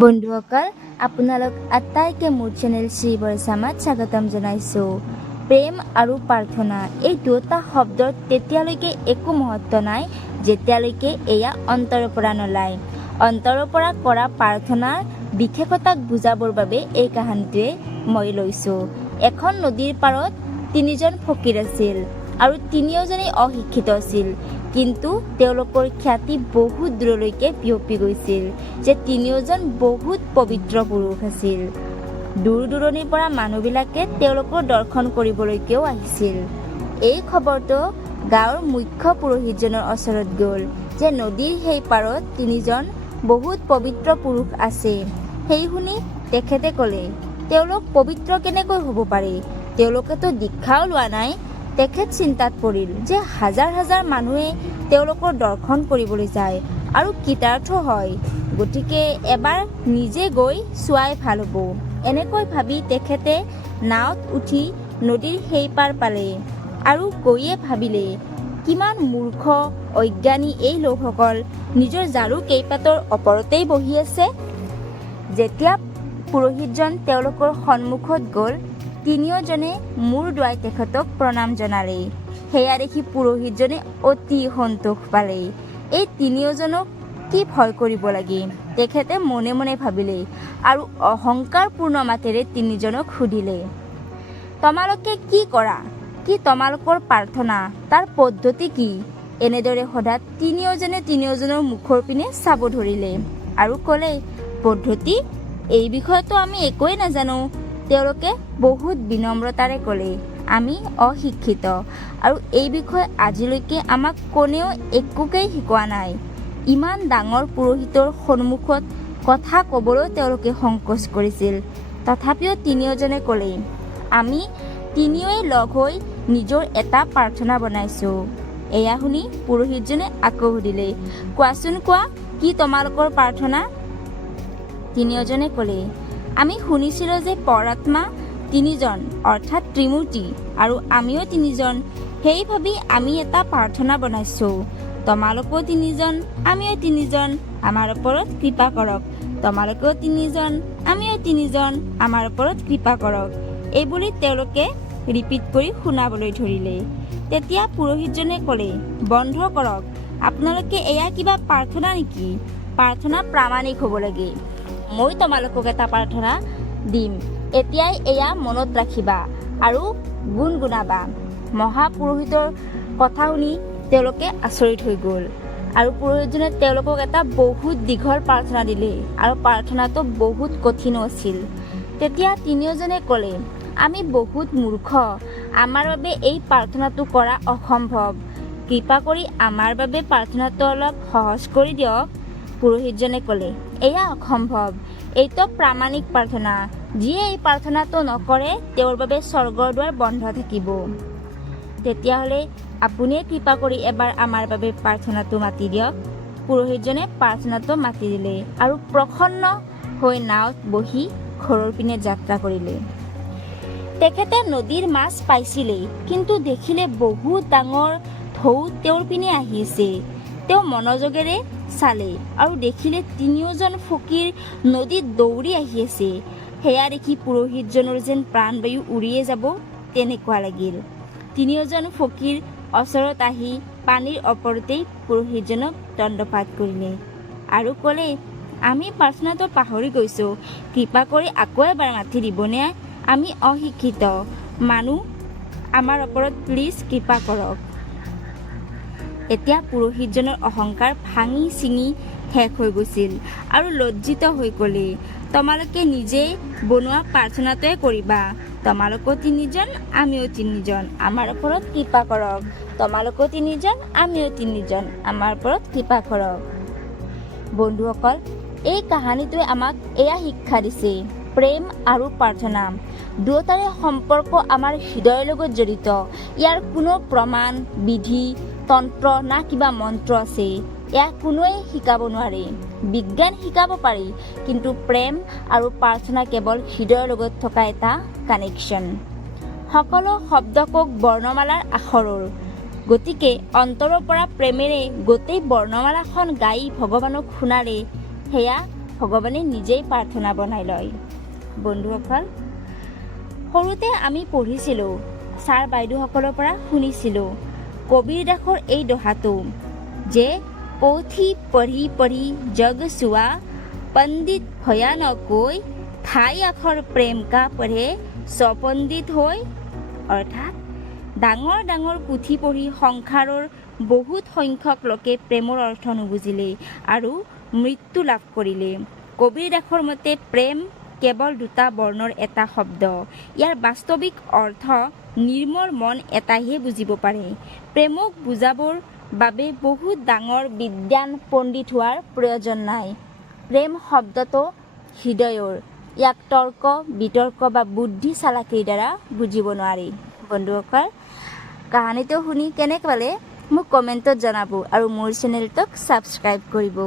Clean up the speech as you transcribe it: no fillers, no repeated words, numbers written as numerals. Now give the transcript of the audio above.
বন্ধুসকল, আপোনালোক আটাইকে মোৰ চেনেল শ্ৰী বৰচামাত স্বাগতম জনাইছোঁ। প্ৰেম আৰু প্ৰাৰ্থনা এই দুটা শব্দৰ তেতিয়ালৈকে একো মহত্ব নাই যেতিয়ালৈকে এয়া অন্তৰৰ পৰা নোলায়। অন্তৰৰ পৰা কৰা প্ৰাৰ্থনাৰ বিশেষতাক বুজাবৰ বাবে এই কাহিনীটোৱে মই লৈছোঁ। এখন নদীৰ পাৰত তিনিজন ফকীৰ আছিল আৰু তিনিওজনেই অশিক্ষিত আছিল, কিন্তু তেওঁলোকৰ খ্যাতি বহুত দূৰলৈকে বিয়পি গৈছিল যে তিনিওজন বহুত পবিত্ৰ পুৰুষ আছিল। দূৰ দূৰণিৰ পৰা মানুহবিলাকে তেওঁলোকৰ দৰ্শন কৰিবলৈকেও আহিছিল। এই খবৰটো গাঁৱৰ মুখ্য পুৰোহিতজনৰ ওচৰত গ'ল যে নদীৰ সেই পাৰত তিনিজন বহুত পবিত্ৰ পুৰুষ আছে। সেই শুনি তেখেতে ক'লে, তেওঁলোক পবিত্ৰ কেনেকৈ হ'ব পাৰে? তেওঁলোকেতো দীক্ষাও লোৱা নাই। তেখেত চিন্তাত পৰিল যে হাজাৰ হাজাৰ মানুহে তেওঁলোকৰ দৰ্শন কৰিবলৈ যায় আৰু কৃতাৰ্থ হয়, গতিকে এবাৰ নিজে গৈ চোৱাই ভাল হ'ব। এনেকৈ ভাবি তেখেতে নাৱত উঠি নদীৰ সেই পাৰ পালে আৰু গৈয়ে ভাবিলে, কিমান মূৰ্খ অজ্ঞানী এই লোকসকল, নিজৰ ঝাৰু কেইপাতৰ ওপৰতেই বহি আছে। যেতিয়া পুৰোহিতজন তেওঁলোকৰ সন্মুখত গ'ল, তিনিওজনে মূৰ দুৱাই তেখেতক প্ৰণাম জনালে। সেয়া দেখি পুৰোহিতজনে অতি সন্তোষ পালে। এই তিনিওজনক কি ভয় কৰিব লাগে, তেখেতে মনে মনে ভাবিলে আৰু অহংকাৰপূৰ্ণ মাতেৰে তিনিজনক সুধিলে, তোমালোকে কি কৰা? কি তোমালোকৰ প্ৰাৰ্থনা? তাৰ পদ্ধতি কি? এনেদৰে সোধাত তিনিওজনে তিনিওজনৰ মুখৰ পিনে চাব ধৰিলে আৰু ক'লে, পদ্ধতি? এই বিষয়তো আমি একোৱেই নাজানো। তেওঁলোকে বহুত বিনম্ৰতাৰে ক'লে, আমি অশিক্ষিত আৰু এই বিষয়ে আজিলৈকে আমাক কোনেও একোকেই শিকোৱা নাই। ইমান ডাঙৰ পুৰোহিতৰ সন্মুখত কথা ক'বলৈ তেওঁলোকে সংকোচ কৰিছিল। তথাপিও তিনিওজনে ক'লে, আমি তিনিওৱে লগ হৈ নিজৰ এটা প্ৰাৰ্থনা বনাইছোঁ। এয়া শুনি পুৰোহিতজনে আকৌ সুধিলে, কোৱাচোন কোৱা, কি তোমালোকৰ প্ৰাৰ্থনা? তিনিওজনে ক'লে, আমি শুনিছিলোঁ যে পৰাত্মা তিনিজন অৰ্থাৎ ত্ৰিমূৰ্তি আৰু আমিও তিনিজন। সেই ভাবি আমি এটা প্ৰাৰ্থনা বনাইছোঁ, তোমালোকেও তিনিজন, আমিও তিনিজন, আমাৰ ওপৰত কৃপা কৰক। তোমালোকেও তিনিজন, আমিও তিনিজন, আমাৰ ওপৰত কৃপা কৰক। এইবুলি তেওঁলোকে ৰিপিট কৰি শুনাবলৈ ধৰিলে। তেতিয়া পুৰোহিতজনে ক'লে, বন্ধ কৰক, আপোনালোকে এয়া কিবা প্ৰাৰ্থনা নেকি? প্ৰাৰ্থনা প্ৰামাণিক হ'ব লাগে। মই তোমালোকক এটা প্ৰাৰ্থনা দিম, এতিয়াই এয়া মনত ৰাখিবা আৰু গুণগুণাবা। মহাপুৰোহিতৰ কথা শুনি তেওঁলোকে আচৰিত হৈ গ'ল আৰু পুৰোহিতজনে তেওঁলোকক এটা বহুত দীঘল প্ৰাৰ্থনা দিলে আৰু প্ৰাৰ্থনাটো বহুত কঠিনো আছিল। তেতিয়া তিনিওজনে ক'লে, আমি বহুত মূৰ্খ, আমাৰ বাবে এই প্ৰাৰ্থনাটো কৰা অসম্ভৱ। কৃপা কৰি আমাৰ বাবে প্ৰাৰ্থনাটো অলপ সহজ কৰি দিয়ক। পুৰোহিতজনে ক'লে, এয়া অসম্ভৱ, এইটো প্ৰামাণিক প্ৰাৰ্থনা। যিয়ে এই প্ৰাৰ্থনাটো নকৰে তেওঁৰ বাবে স্বৰ্গৰ দুৱাৰ বন্ধ থাকিব। তেতিয়াহ'লে আপুনিয়ে কৃপা কৰি এবাৰ আমাৰ বাবে প্ৰাৰ্থনাটো মাতি দিয়ক। পুৰোহিতজনে প্ৰাৰ্থনাটো মাতি দিলে আৰু প্ৰসন্ন হৈ নাৱত বহি ঘৰৰ পিনে যাত্ৰা কৰিলে। তেখেতে নদীৰ মাছ পাইছিলেই, কিন্তু দেখিলে বহুত ডাঙৰ ঢৌ তেওঁৰ পিনে আহি আছে। তেওঁ মনোযোগেৰে চালে আৰু দেখিলে তিনিওজন ফকীৰ নদীত দৌৰি আহি আছে। সেয়া দেখি পুৰোহিতজনৰ যেন প্ৰাণবায়ু উৰিয়ে যাব তেনেকুৱা লাগিল। তিনিওজন ফকীৰ ওচৰত আহি পানীৰ ওপৰতেই পুৰোহিতজনক দণ্ডপাত কৰিলে আৰু ক'লে, আমি প্ৰাৰ্থনাটো পাহৰি গৈছোঁ, কৃপা কৰি আকৌ এবাৰ মাতি দিবনে? আমি অশিক্ষিত মানুহ, আমাৰ ওপৰত প্লিজ কৃপা কৰক। এতিয়া পুৰোহিতজনৰ অহংকাৰ ভাঙি ছিঙি শেষ হৈ গৈছিল আৰু লজ্জিত হৈ ক'লে, তোমালোকে নিজে বনোৱা প্ৰাৰ্থনাটোৱে কৰিবা। তোমালোকেও তিনিজন, আমিও তিনিজন, আমাৰ ওপৰত কৃপা কৰক। তোমালোকেও তিনিজন, আমিও তিনিজন, আমাৰ ওপৰত কৃপা কৰক। বন্ধুসকল, এই কাহিনীটোৱে আমাক এয়া শিক্ষা দিছে, প্ৰেম আৰু প্ৰাৰ্থনা দুয়োটাৰে সম্পৰ্ক আমাৰ হৃদয়ৰ লগত জড়িত। ইয়াৰ কোনো প্ৰমাণ, বিধি, তন্ত্ৰ না কিবা মন্ত্ৰ আছে, এয়া কোনোৱে শিকাব নোৱাৰে। বিজ্ঞান শিকাব পাৰি, কিন্তু প্ৰেম আৰু প্ৰাৰ্থনা কেৱল হৃদয়ৰ লগত থকা এটা কানেকশ্যন। সকলো শব্দকক বৰ্ণমালাৰ আখৰৰ, গতিকে অন্তৰৰ পৰা প্ৰেমেৰে গোটেই বৰ্ণমালাখন গাই ভগৱানক শুনালে সেয়া ভগৱানে নিজেই প্ৰাৰ্থনা বনাই লয়। বন্ধুসকল, সৰুতে আমি পঢ়িছিলোঁ, ছাৰ বাইদেউসকলৰ পৰা শুনিছিলোঁ কবিৰ দাসৰ এই দোহাটো যে পোথি পঢ়ি পঢ়ি জগ চোৱা, পণ্ডিত ভয়া নকৈ, ঠাই আখৰ প্ৰেম কা পঢ়ে স্বপণ্ডিত হৈ। অৰ্থাৎ ডাঙৰ ডাঙৰ পুথি পঢ়ি সংসাৰৰ বহুত সংখ্যক লোকে প্ৰেমৰ অৰ্থ নুবুজিলে আৰু মৃত্যু লাভ কৰিলে। কবিৰ দাসৰ মতে প্ৰেম কেৱল দুটা বৰ্ণৰ এটা শব্দ। ইয়াৰ বাস্তৱিক অৰ্থ নিৰ্মল মন এটাইহে বুজিব পাৰে। প্ৰেমক বুজাবৰ বাবে বহুত ডাঙৰ বিদ্বান পণ্ডিত হোৱাৰ প্ৰয়োজন নাই। প্ৰেম শব্দটো হৃদয়ৰ। ইয়াক তৰ্ক বিতৰ্ক বা বুদ্ধি চালাকিৰ দ্বাৰা বুজিব নোৱাৰি। বন্ধুসকল, কাহানীটো শুনি কেনে পালে মোক কমেণ্টত জনাব আৰু মোৰ চেনেলটোক ছাবস্ক্ৰাইব কৰিব।